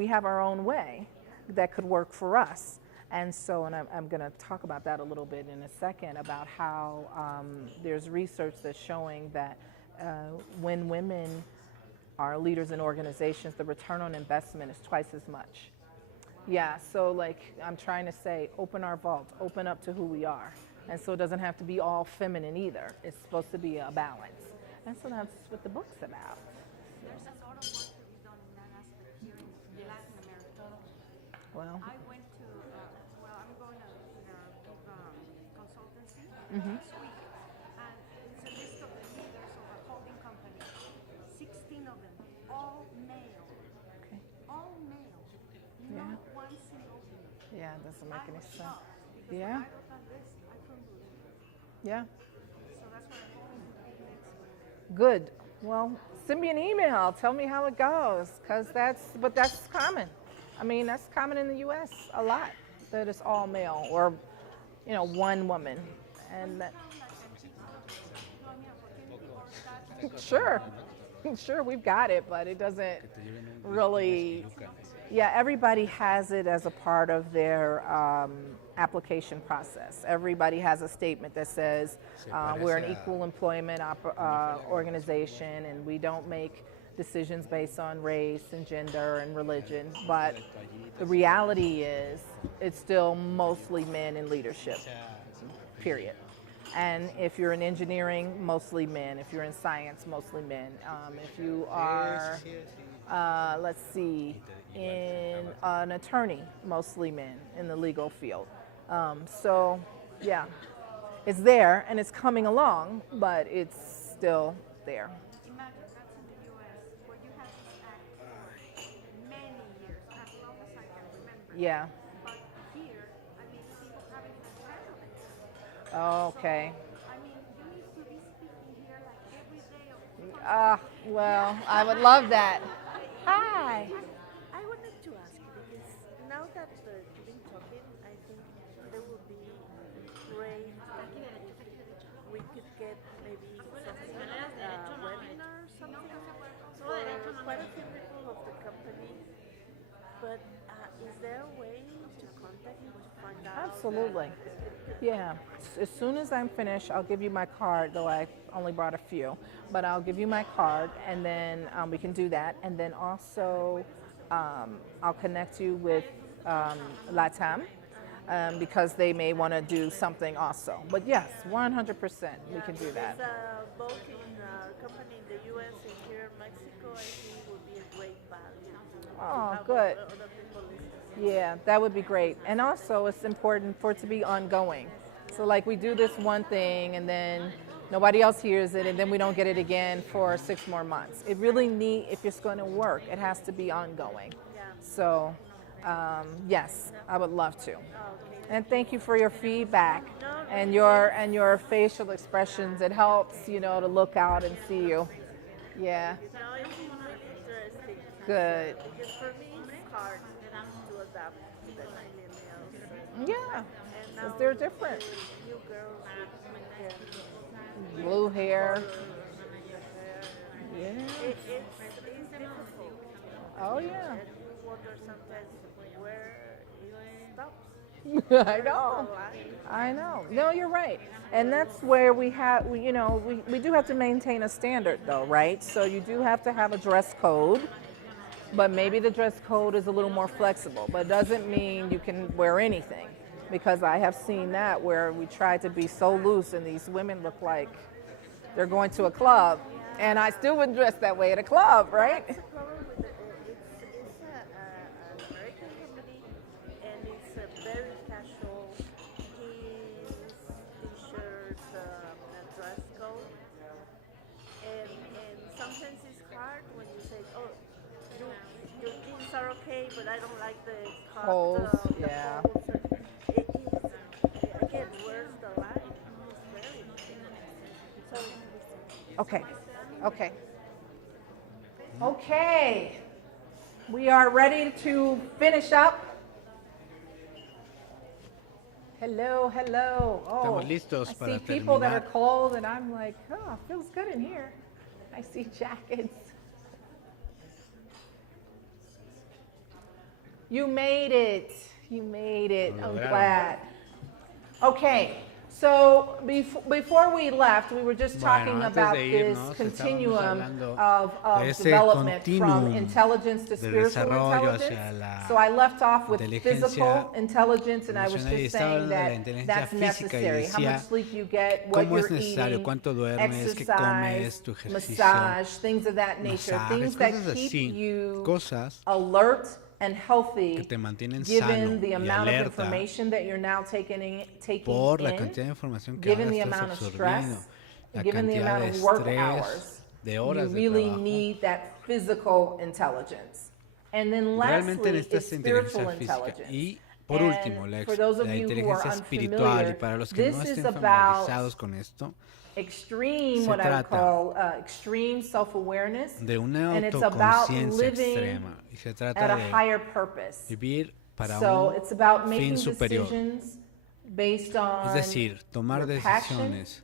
we have our own way that could work for us. And so, and I'm going to talk about that a little bit in a second, about how there's research that's showing that when women are leaders in organizations, the return on investment is twice as much. Yeah, so like I'm trying to say, open our vault, open up to who we are. And so it doesn't have to be all feminine either. It's supposed to be a balance. And so that's what the book's about. There's a lot of work to be done in that aspect here in Latin America. Well, I went to, I'm going to give consultancy mm-hmm. this week, and it's a list of the leaders of a holding company, 16 of them, all male. Okay. All male. Yeah. Not one single female. Yeah, it doesn't make I any was sense. shocked because Yeah. when I wrote that list, I couldn't believe it. Yeah. So that's what I'm hoping to do next week. Good. Well, send me an email. Tell me how it goes, because that's common. I mean, that's common in the U.S. a lot, that it's all male or, one woman. And that, sure, sure, we've got it, but it doesn't really, yeah, everybody has it as a part of their application process. Everybody has a statement that says we're an equal employment organization, and we don't make decisions based on race and gender and religion, but the reality is it's still mostly men in leadership, period. And if you're in engineering, mostly men. If you're in science, mostly men. If you are, let's see, in an attorney, mostly men in the legal field. So, yeah, it's there and it's coming along, but it's still there. Imagine that's in the U.S. where you have this act for many years, as long as I can remember. Yeah. But here, I mean, people haven't even heard of it. Okay. So, I mean, you need to be speaking here like every day of Well, I would love that. Hi. I wanted to ask you because now that you've been talking, I think there would be great. We could get maybe some webinar or something for quite a few people of the company. But is there a way to contact you to find out? Absolutely. Yeah. As soon as I'm finished, I'll give you my card, though I only brought a few. But I'll give you my card, and then we can do that. And then also, I'll connect you with LATAM because they may want to do something also. But yes, 100%, we can do that. Both in company in the U.S. and here in Mexico, I think would be a great value. Oh, have good. Other people listening. Yeah, that would be great. And also, it's important for it to be ongoing. So like we do this one thing and then nobody else hears it and then we don't get it again for 6 more months. It really if it's going to work, it has to be ongoing. Yeah. So yes, I would love to. And thank you for your feedback and your facial expressions. It helps, to look out and see you. Yeah. No, it's really interesting. Good. Because for me, it's hard to adapt to the millennials. Yeah. Because they're different. New girls with Blue hair. Yeah. It's difficult. Oh, yeah. And you wonder sometimes where it stops. I know. No, you're right. And that's where we do have to maintain a standard though, right? So you do have to have a dress code, but maybe the dress code is a little more flexible, but it doesn't mean you can wear anything, because I have seen that where we try to be so loose and these women look like they're going to a club, and I still wouldn't dress that way at a club, right? That's the problem with it's an American company, and it's a very casual jeans, t-shirts, dress code, and sometimes it's hard when you say, oh, your jeans are okay, but I don't like the cut, Holes, the yeah. holes. It is, again, where's the line? It's very difficult. So, Okay. We are ready to finish up. Hello. Oh, Estamos listos I para see people that are terminar. cold, and I'm like, oh, it feels good in here. I see jackets. You made it. You made it. Lo I'm lograron. glad. Okay. So before we left, we were just talking Bueno, antes about de this irnos, continuum estábamos hablando of de ese development from continuum intelligence to de spiritual desarrollo intelligence. hacia la So I left off with inteligencia physical intelligence, and I was emocional, y just estaba saying hablando de la that inteligencia that's física y necessary. How decía much sleep you get, what cómo es you're necesario, eating, cuánto duermes, qué comes, tu exercise, ejercicio, massage, things of that nature, masajes, things that cosas keep así, you cosas alert and healthy, que te mantienen given sano the y amount of alerta information that you're now taking por la in, cantidad de información que given ahora the estás amount of absorbiendo, stress, la given the cantidad amount de of work estrés, hours, de you horas de really trabajo. need that physical intelligence. And then Realmente lastly, is necesitas spiritual inteligencia física. intelligence. Y por And último, for those of la you who are inteligencia espiritual. unfamiliar, Y para los que no this is estén about familiarizados con esto, extreme, se what I would trata call extreme self-awareness, de una and it's about autoconciencia living extrema. Y se at trata a de higher purpose. vivir para So un it's about fin making superior. decisions based on Es decir, tomar your passion, decisiones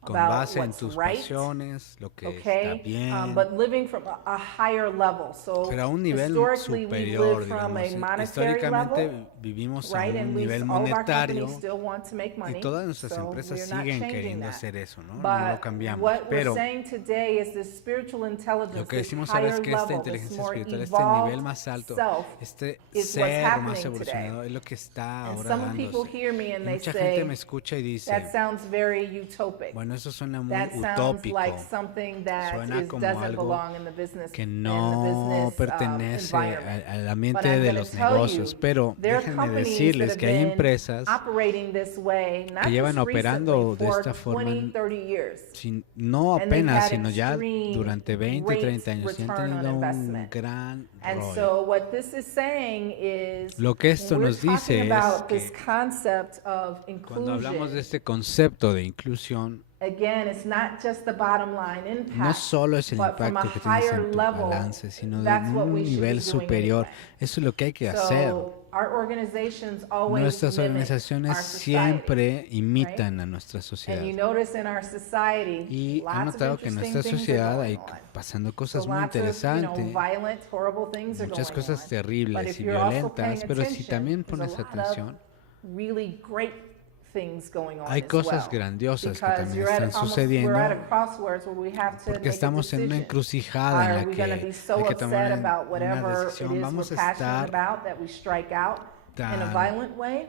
con about base en what's tus right, pasiones, lo que está okay, bien, but living from a higher level. So pero a un nivel historically superior, we live from a digamos. monetary Históricamente level, vivimos a right? un And nivel all of our monetario companies still want to make money. y todas nuestras So empresas we're not siguen changing queriendo that. hacer eso, ¿no? No lo But cambiamos. what we're Pero saying today is this spiritual intelligence, lo que this decimos ahora es higher que esta level, this inteligencia more espiritual, este evolved nivel más alto, self este is what's ser más happening evolucionado today. es lo que está And ahora some people dándose. hear me and Y they mucha say, gente me escucha y dice, that sounds very utopic. bueno, eso suena muy That sounds utópico, like something that suena como doesn't algo belong in the business, que in the no business, pertenece environment. al But ambiente I'm de gonna los tell negocios, you, pero there are déjenme companies decirles that que have hay been empresas operating this way, not que llevan just operando recently, de for esta forma 20, 30 years. no And they've apenas, had sino ya extreme durante 20, great 30 años y han return on tenido un investment. gran And ROI. so what this is saying is, Lo que esto we're nos dice talking es about que this concept of cuando hablamos de inclusion. este concepto de inclusión, Again, it's not just the bottom line impact, no solo es el but from a impacto que tienes higher en tu level, balance, sino de that's what un we should be nivel doing superior. anyway. Eso es lo que hay que hacer. So our organizations always Nuestras mimic organizaciones our society, siempre imitan a nuestra and sociedad. you notice in our society, Y han lots of notado que en interesting nuestra things are sociedad going hay on. pasando cosas So muy lots of, interesantes, violent, horrible things are muchas going cosas on. terribles But if y you're also paying violentas, pero si attention, también there's a pones lot of atención, really great things going on hay as cosas well. grandiosas que Because también you're at están almost, sucediendo, we're at a crossroads where we have to porque make a estamos en una decision. encrucijada en Are la we que going to be so hay que upset tomar about una whatever it decisión. is Vamos we're a passionate estar about that we strike out in a tan violent way?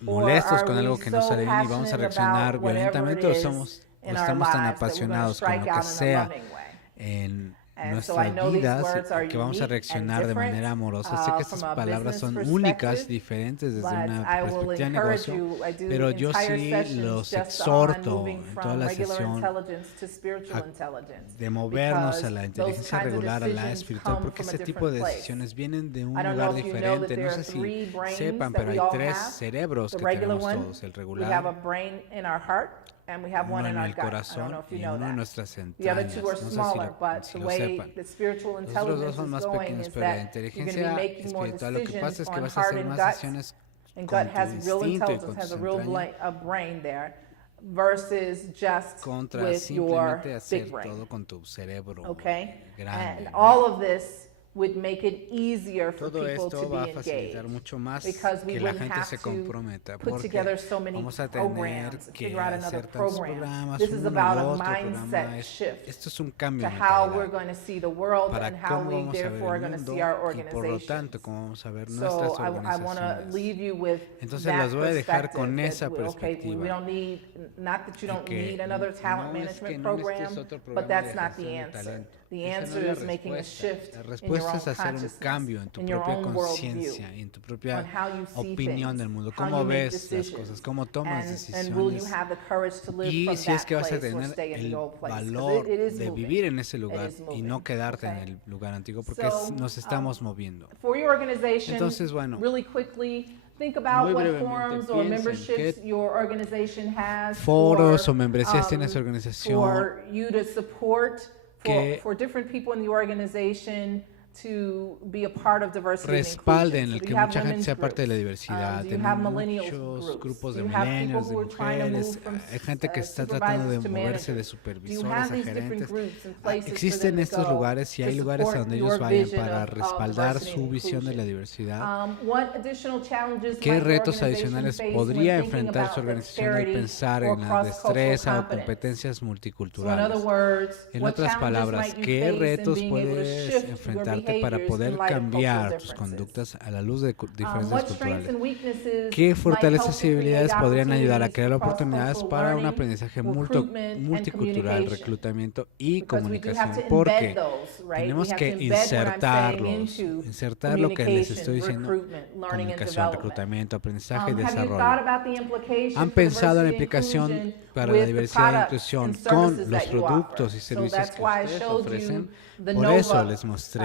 molestos Or con are algo we que no so sale bien y vamos a passionate reaccionar about whatever violentamente it o is estamos tan in our lives that we're gonna apasionados con strike lo que out in a sea loving way? en And so I nuestras know these vidas words are que vamos a unique and reaccionar de different, manera amorosa. Sé que estas from a palabras business son perspective, únicas, diferentes desde but una I will perspectiva de encourage negocio, you, I do pero yo entire sí sessions los just on exhorto moving en toda from la regular sesión intelligence to spiritual a- intelligence. de movernos Because a la those inteligencia kinds of regular, a la decisions espiritual, come porque from a ese tipo de different place. decisiones vienen de un I don't lugar know if you know diferente. that there No are sé si 3 brains sepan, that pero we hay all 3 have. cerebros The que regular tenemos one, todos. El we have a regular, brain in our heart, and we have uno one in en our el gut. I don't corazón know if you y know uno en that. nuestras The other entrañas. two No are sé si smaller, lo, but si the lo way sepan. the spiritual Los otros dos intelligence son is más going pequeños, is pero la that you're going to inteligencia be making more espiritual lo que pasa decisions es que on vas a heart hacer and más gut, decisiones and con gut tu has real instinto y intelligence, con has tus a real entrañas a brain there, versus just contra with your simplemente big hacer brain. todo con tu cerebro Okay? grande. And ¿no? all of this would make it easier for Todo people esto to va a be facilitar engaged. mucho más Because we que la wouldn't gente have se to comprometa, put porque together so many vamos a tener programs, que figure out another hacer tantos program. programas, This is uno y about a otro programa. mindset shift Esto es un cambio to de how mentalidad we're going to see the world para and how cómo we vamos a ver therefore are el going to mundo see our y por lo organizations. tanto cómo vamos a ver nuestras So I want to organizaciones. leave you with Entonces that las voy a dejar con perspective, esa that, okay, we perspectiva. don't need, not that you Y don't que need another talent no es que management no program, necesites otro but programa that's de not the gestión de answer. talento. The Esa no answer es la is making a respuesta. shift La in your respuesta own es hacer un consciousness, cambio en tu in your propia own worldview, conciencia y en tu propia on how you see opinión things, del mundo, how cómo you make ves las decisions, cosas, cómo tomas and will you decisiones have the courage to live y from si es that que vas a place or tener stay in el the old place? 'Cause valor it is de moving. vivir en ese It lugar is y moving, no quedarte okay? en el lugar antiguo porque So, nos estamos moviendo. For your organization, Entonces, bueno, really quickly, think about muy what brevemente forums or piensen memberships qué your organization has foros for, o membresías tiene su organización for you to support que for different people in the organization to be a part of diversity and respalden inclusion. el So do que you have mucha gente women's sea parte de la groups? diversidad. Do you have Tenemos millennials muchos groups? grupos Do de you have people millennials, de who are trying to mujeres, move from hay gente que está tratando de supervisors to moverse de managers? Do you supervisores have a these different gerentes. groups and places for them Existen to estos go lugares y to hay lugares a support donde your ellos vayan vision para of respaldar diversity su and visión de la inclusion? diversidad. What additional challenges ¿Qué might your retos organization adicionales face podría when thinking enfrentar su about organización al dexterity pensar or en la cross-cultural destreza o competence? competencias So in other multiculturales? words, En what otras challenges palabras, might you ¿qué face in retos being able to puedes shift your enfrentarte para behaviors in poder light of cultural cambiar tus differences? conductas a la luz de diferencias What strengths culturales? and weaknesses ¿Qué might fortalezas help y to create habilidades podrían ayudar a opportunities crear for oportunidades cross-cultural para un learning, aprendizaje recruitment, and multicultural, communication? reclutamiento y Because we do have comunicación? to Porque embed those, right? We tenemos have que to embed what I'm saying insertarlos, into insertar lo que les estoy communication, diciendo, recruitment, learning and comunicación, development. reclutamiento, aprendizaje y Have you desarrollo. thought about the implications ¿Han for pensado en la diversity and implicación inclusion para la with the diversidad e products inclusión and con services los that you productos offer? y So servicios that's que why I ustedes showed ofrecen? you the Por eso Nova les mostré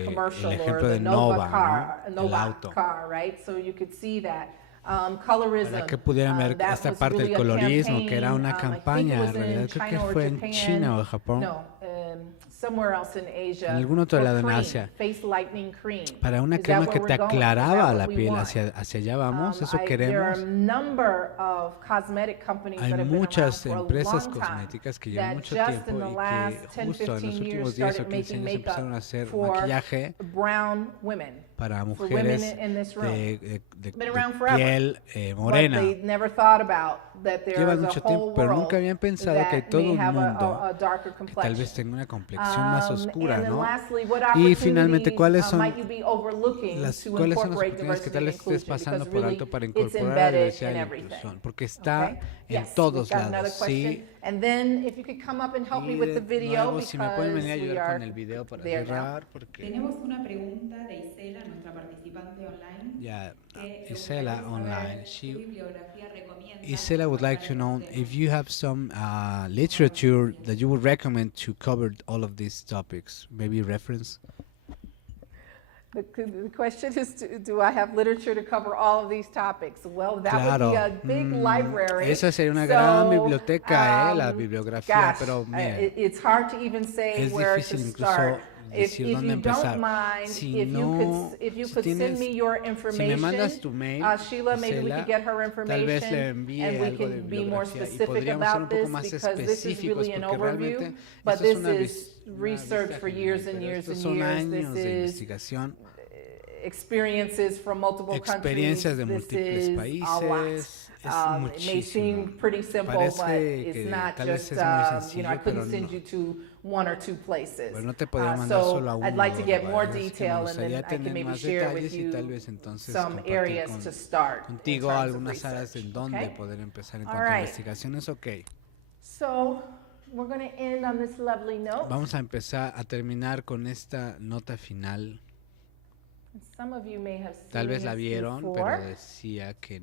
el commercial or ejemplo the de Nova Nova, car, ¿no? El Nova auto. car, right? So you could see that. Colorism. Para que pudieran ver that esta was parte del really a colorismo, que era una campaign, I think it campaña, was en realidad in creo que China or fue en Japan. China o Japón, No, somewhere else in Asia. en algún otro for lado en cream, Asia, face lightening cream. para una Is that crema where que we're te going? Is that aclaraba what la we piel, want? hacia allá vamos, eso There are queremos. a number of cosmetic companies Hay that have been around muchas for a empresas long time cosméticas que llevan that mucho just tiempo in the y last que 10, justo en los 15 years últimos 10 o started 15 making años empezaron a makeup hacer for maquillaje brown women. para For women mujeres in this room. de Been around forever. piel But morena. they never thought about that there Llevan is a mucho whole tiempo, pero world nunca habían pensado que hay that todo may un have mundo a darker que tal vez complexion. tenga una complexión más oscura, And then ¿no? lastly, what Y finalmente, opportunities ¿cuáles son might you be overlooking cuáles to son las incorporate oportunidades que diversity tal and vez estés inclusion? pasando Because por really alto para it's incorporar la embedded diversidad in y la everything. inclusión? Porque está Okay? en Yes, todos we've got another lados. question. Sí. And then if you could come up and help me Y with the de video nuevo, si me pueden because venir a we ayudar are con el video para there now. cerrar, porque Tenemos una pregunta de Isela, nuestra participante online. ya que le Isela gustaría online, saber qué bibliografía recomienda Isela would like to know para este if you have some literature that you would recommend to cover all of these topics, maybe reference. The question is, do I have literature to cover all of these topics? Well, that Claro, would be a big library. esa sería una gran So, biblioteca, la bibliografía, gosh, pero miren, it's hard to even say es where to difícil incluso start. If decir dónde you empezar. don't mind, Si if no, you si could send tienes- me your si me information, mandas tu mail, Sheila, maybe we Isela, could get her tal vez le information envíe and we algo de can be more bibliografía y specific podríamos ser un about poco this más because this is específicos really an porque overview, realmente but esto es this una is research vista for general, years and pero years estos and son years. años de This is investigación, experiences from multiple countries. experiencias de This múltiples is a lot. países, es It may seem muchísimo. pretty simple, Parece but que it's not tal vez just, es muy I sencillo, couldn't pero send no. you to one or two places. Bueno, no te podría mandar solo a uno I'd like o to dos get more lugares, que me detail and then gustaría I can tener maybe más share with detalles y tal you vez entonces some compartir areas con- to start in contigo terms of algunas áreas research, en donde okay? poder empezar en All cuanto a right. investigaciones, ok. So we're going to end on this lovely note. Vamos a empezar a terminar con esta nota final. Some of you may have seen Tal vez la this vieron, before. pero decía que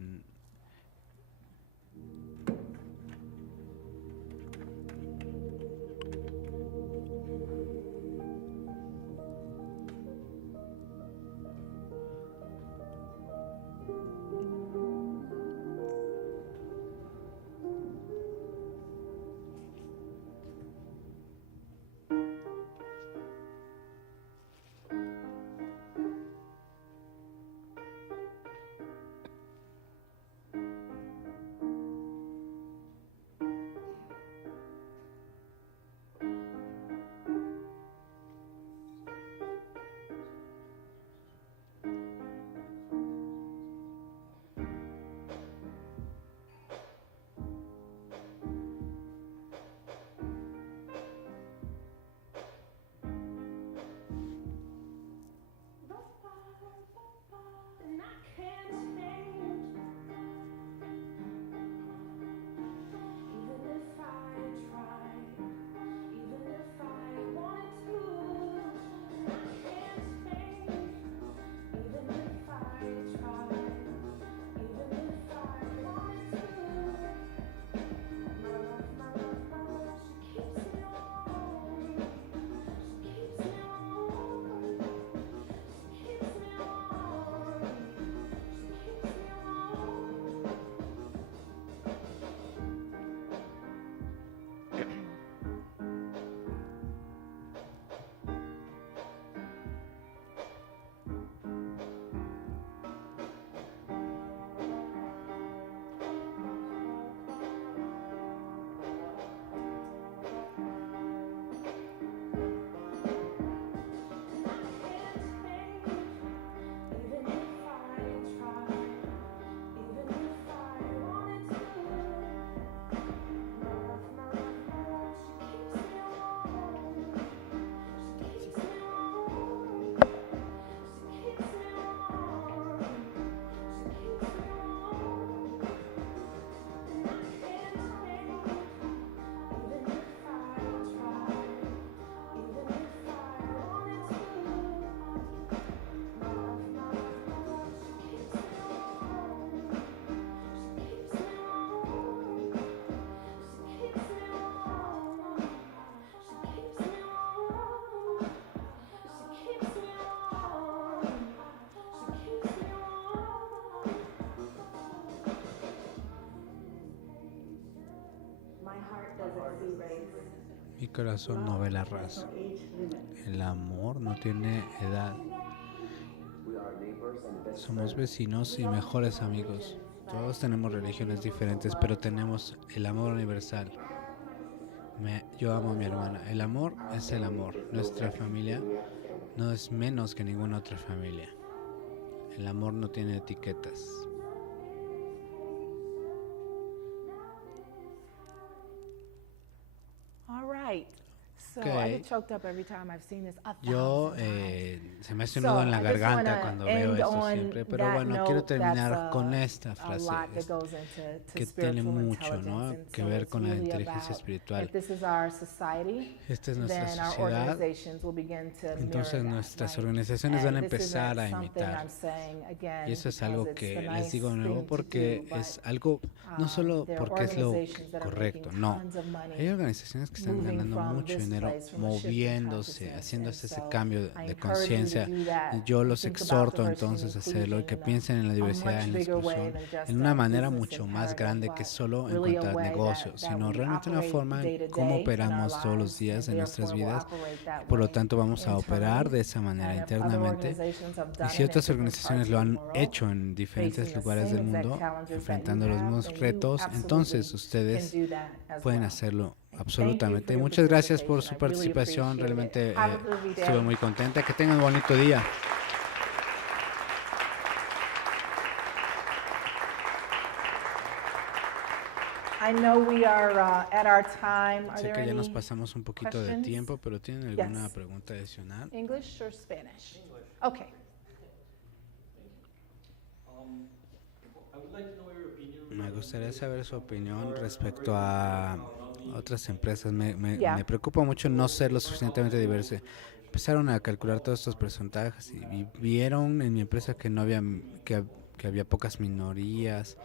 ahora son novelas raza. El amor no tiene edad. Somos vecinos y mejores amigos. Todos tenemos religiones diferentes, pero tenemos el amor universal. Yo amo a mi hermana. El amor es el amor. Nuestra familia no es menos que ninguna otra familia. El amor no tiene etiquetas. All right. So I Okay. get choked up every time I've seen this. Yo se me hace un nudo en la garganta cuando veo esto siempre, pero bueno, quiero terminar con esta frase que tiene mucho, ¿no?, que ver con la inteligencia espiritual. Esta es nuestra sociedad, entonces nuestras organizaciones van a empezar a imitar. Y eso es algo que les digo de nuevo porque es algo, no solo porque es lo correcto, no. Hay organizaciones que están ganando mucho dinero moviéndose, haciéndose ese cambio de conciencia. Yo los exhorto entonces a hacerlo y que piensen en la diversidad, en la inclusión, en una manera mucho más grande que solo en cuanto a negocios, sino realmente una forma en cómo operamos todos los días en nuestras vidas. Por lo tanto, vamos a operar de esa manera internamente. Y si otras organizaciones lo han hecho en diferentes lugares del mundo, enfrentando los mismos retos, entonces ustedes pueden hacerlo. Absolutamente. Muchas gracias por su participación. Realmente estuve muy contenta. Que tengan un bonito día. I know we are at our time. Are Sé there que ya nos any pasamos un poquito de questions? tiempo, pero ¿tienen alguna Yes. pregunta adicional? English or Spanish? Okay. Me gustaría saber su opinión respecto a otras empresas. Yeah. Me preocupa mucho no ser lo suficientemente diverso. Empezaron a calcular todos estos porcentajes y vieron en mi empresa que no había que había pocas minorías,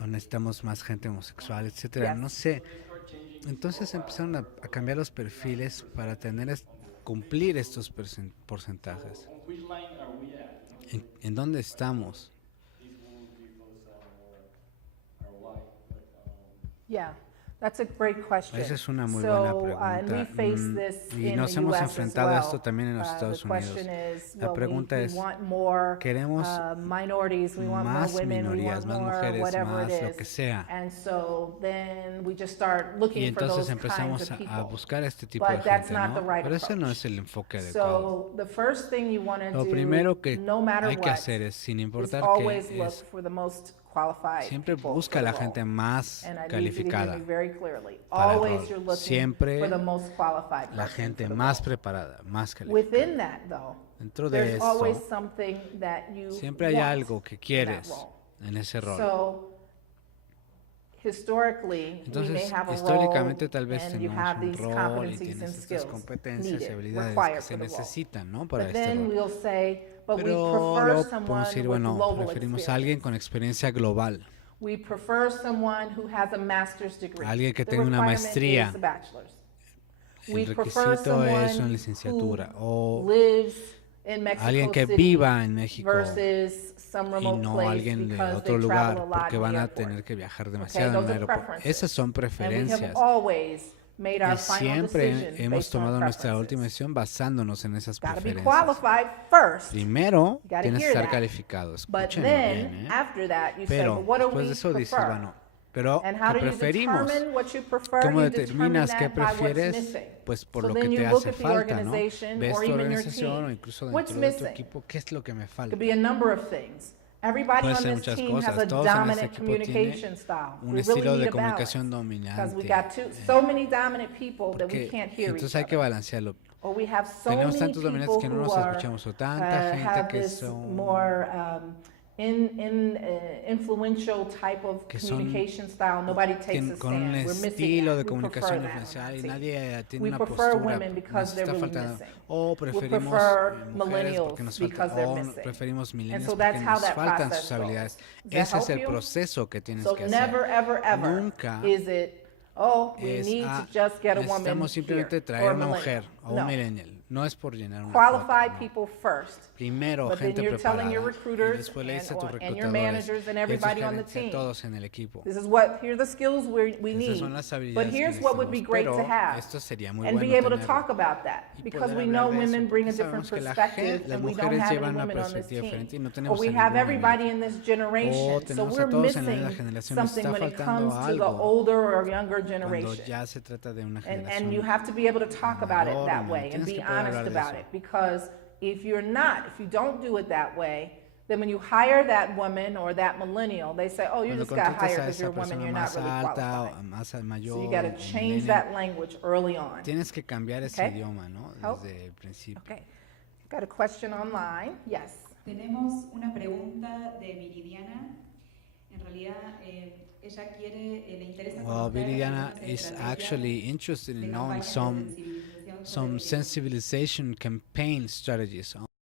o necesitamos más gente homosexual, etcétera. Yes. No sé. Entonces empezaron a cambiar los perfiles para cumplir estos porcentajes. ¿En dónde estamos? Yeah, that's a great question. Esa es una muy buena And we pregunta. face this Y in nos the hemos US enfrentado as a well. esto también en los Estados The Unidos. question is, La pregunta we es, want more queremos minorities, we want more más women, we minorías, want más more mujeres, whatever más it lo is. que sea. And so then we just start Y looking for entonces those kinds empezamos of a people. buscar este tipo de But that's gente, not the ¿no? right Pero ese no approach. es el enfoque adecuado. So the first thing you want to Lo do, primero que no matter hay que what, hacer es, sin is importar always qué look es, for the most qualified siempre people busca for la the gente role. más And I need you to hear calificada me very clearly. para el Always rol. you're looking Siempre for the most qualified la person gente for the más role. preparada, más calificada. Within that, though, Dentro de there's always eso, something that you siempre hay want algo que in that quieres role. en ese rol. So, historically, we may Entonces, have a role, históricamente tal vez and you tenemos have un these rol y competencies tienes and estas skills competencias y needed, habilidades required que for se the role. necesitan, ¿no?, para But este then rol. we'll say, but we Pero prefer luego someone podemos decir, with bueno, global preferimos a alguien con experience. experiencia global, We prefer someone who has a master's degree. alguien que The tenga una requirement maestría. is a bachelor's. El We prefer requisito es someone una licenciatura who o lives in Mexico alguien que City viva en México versus some y remote no place alguien de because otro they travel lugar, a lot porque in van the a airport. tener que viajar Okay, demasiado en those el are aeropuerto. preferences. Esas son And we have preferencias. always made our Y final siempre decision hemos based on tomado nuestra preferences. última decisión basándonos en esas Gotta be preferencias. qualified first. Primero, You gotta tienes que hear estar that. calificado. But Escúchenlo then, bien, ¿eh? after that, you say, Pero well, what do después we de eso dices, prefer? bueno, pero And how ¿qué do you preferimos? determine what you prefer? ¿Cómo You determine determinas qué that by what's prefieres? missing. Pues por So lo then que you te look hace at the falta, ¿no? organization Ves or tu even your organización o team. incluso What's dentro de tu missing? equipo, ¿qué es lo que me falta? Could be a number of things. Everybody Puede on ser this muchas team has cosas. a Todos en ese dominant equipo communication tienen style. un We estilo really de need a comunicación balance because we dominante. got so many dominant people that we Porque can't hear entonces each hay que other. balancearlo. Or we have so Tenemos many tantos dominantes people que no who nos are, escuchamos, o tanta gente have que this son more influential type of que son communication style. Nobody takes a con un stand. We're missing estilo that. de We comunicación prefer that influencial on y our team. nadie tiene We una prefer postura, women because nos they're está really faltando. missing. O We preferimos prefer mujeres millennials porque nos because falta, they're o missing. preferimos And millennials so porque that's how nos that faltan process sus habilidades. goes. Does that Ese es help el you? proceso que tienes So que hacer. never, ever, ever Nunca is it, oh, we es, need to just get a woman necesitamos simplemente here, traer or una millennial. mujer o un No. millennial. No es por llenar una qualified cuota, no. people first. Primero, But then gente you're telling preparada. your Y recruiters después le dice a tus and your reclutadores managers and y a tus everybody on the gerentes y a team. todos en el equipo. This is what, here are the skills we Esas need. son las But habilidades que here's what would be necesitamos. great to Pero have. esto sería muy And bueno be able to tenerlo. talk about that. Y Because poder we hablar know de eso, women bring a porque different sabemos que perspective las and we don't mujeres have any llevan una women on this perspectiva team. diferente y no Or tenemos we a have ninguna everybody in this generation. So tenemos we're a todos en la missing generación, nos something está when it faltando comes to the algo older or younger cuando generation. ya se trata de una And you generación. have to be able to talk about it mayor, that ¿no? way and Tienes be que poder honest hablar de about eso. it. Because if you don't do it that way, then when you hire that woman or that millennial, they say, oh, you Cuando just got contratas hired a because esa you're a woman, persona you're not más really alta o qualified. más So mayor, you got to o change millennial, that language early on. tienes que cambiar ese Okay. idioma, ¿no? Help? Desde el principio. Okay. Got a question online? Yes. Tenemos una pregunta de Viridiana. En realidad, ella quiere, le interesa Well, conocer Viridiana algunas is estrategias actually interested de in knowing campañas de some sensibilización some sobre sensibilization campaign strategies